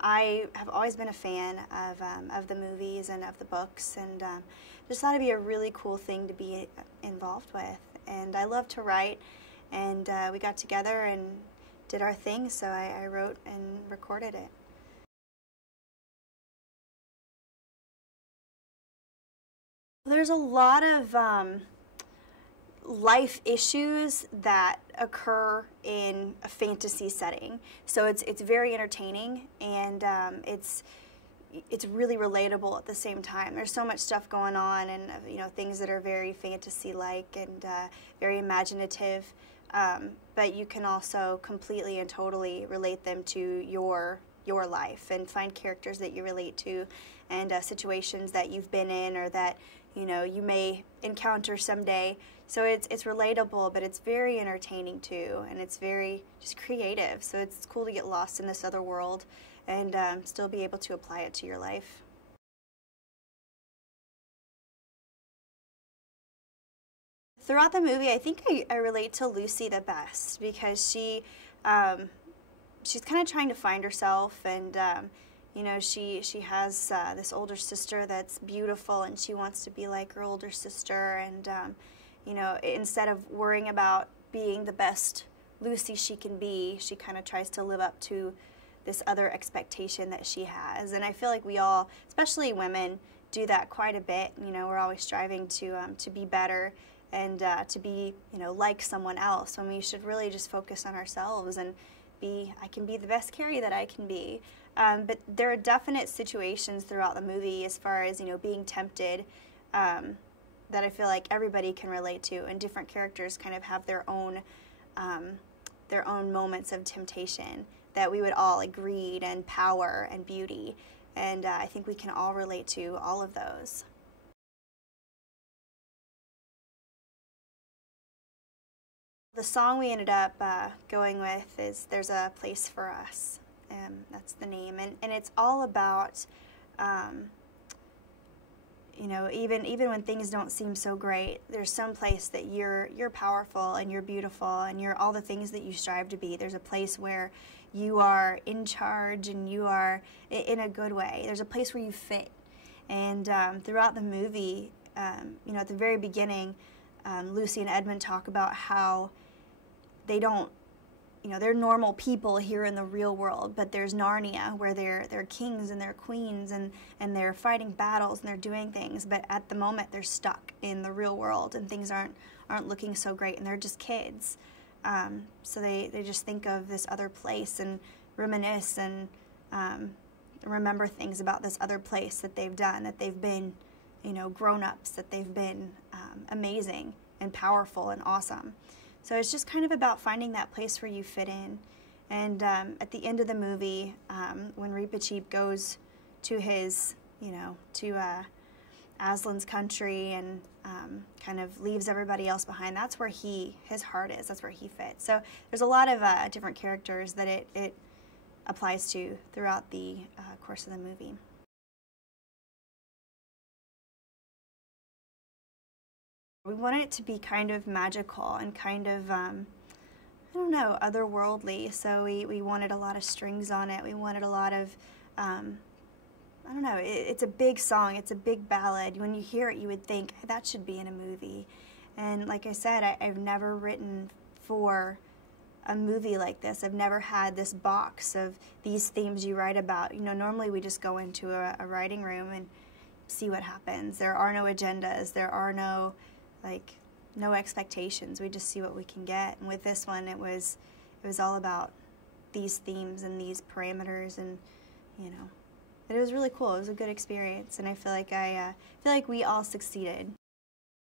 I have always been a fan of the movies and of the books, and just thought it'd be a really cool thing to be involved with. And I love to write, and we got together and did our thing, so I wrote and recorded it. There's a lot of life issues that occur in a fantasy setting, so it's very entertaining, and it's really relatable at the same time. There's so much stuff going on, and things that are very fantasy-like and very imaginative, but you can also completely and totally relate them to your life and find characters that you relate to, and situations that you've been in or that you may encounter someday. So it's relatable, but it's very entertaining too, and it's very just creative. So it's cool to get lost in this other world and still be able to apply it to your life. Throughout the movie, I think I relate to Lucy the best, because she's kind of trying to find herself, and she has this older sister that's beautiful, and she wants to be like her older sister, and instead of worrying about being the best Lucy she can be, she kind of tries to live up to this other expectation that she has. And I feel like we all, especially women, do that quite a bit. We're always striving to be better and to be like someone else, when we should really just focus on ourselves and I can be the best Carrie that I can be. But there are definite situations throughout the movie, as far as being tempted, that I feel like everybody can relate to, and different characters kind of have their own moments of temptation that we would all agree, and power and beauty, and I think we can all relate to all of those. The song we ended up going with is "There's a Place for Us." That's the name, and it's all about even when things don't seem so great, there's some place that you're powerful and you're beautiful and you're all the things that you strive to be. There's a place where you are in charge and you are in a good way. There's a place where you fit. And throughout the movie, at the very beginning, Lucy and Edmund talk about how they don't, they're normal people here in the real world, but there's Narnia, where they're kings and they're queens, and they're fighting battles and they're doing things, but at the moment they're stuck in the real world and things aren't looking so great, and they're just kids. So they just think of this other place and reminisce and remember things about this other place that they've done, that they've been, grown-ups, that they've been amazing and powerful and awesome. So it's just kind of about finding that place where you fit in. And at the end of the movie, when Reepicheep goes to his, to Aslan's country and kind of leaves everybody else behind, that's where his heart is, that's where he fits. So there's a lot of different characters that it applies to throughout the course of the movie. We wanted it to be kind of magical and kind of, I don't know, otherworldly. So we wanted a lot of strings on it. We wanted a lot of, I don't know, it's a big song. It's a big ballad. When you hear it, you would think, hey, that should be in a movie. And like I said, I've never written for a movie like this. I've never had this box of these themes you write about. Normally we just go into a writing room and see what happens. There are no agendas. There are no expectations. We just see what we can get. And with this one, it was all about these themes and these parameters, and but it was really cool. It was a good experience, and I feel like we all succeeded.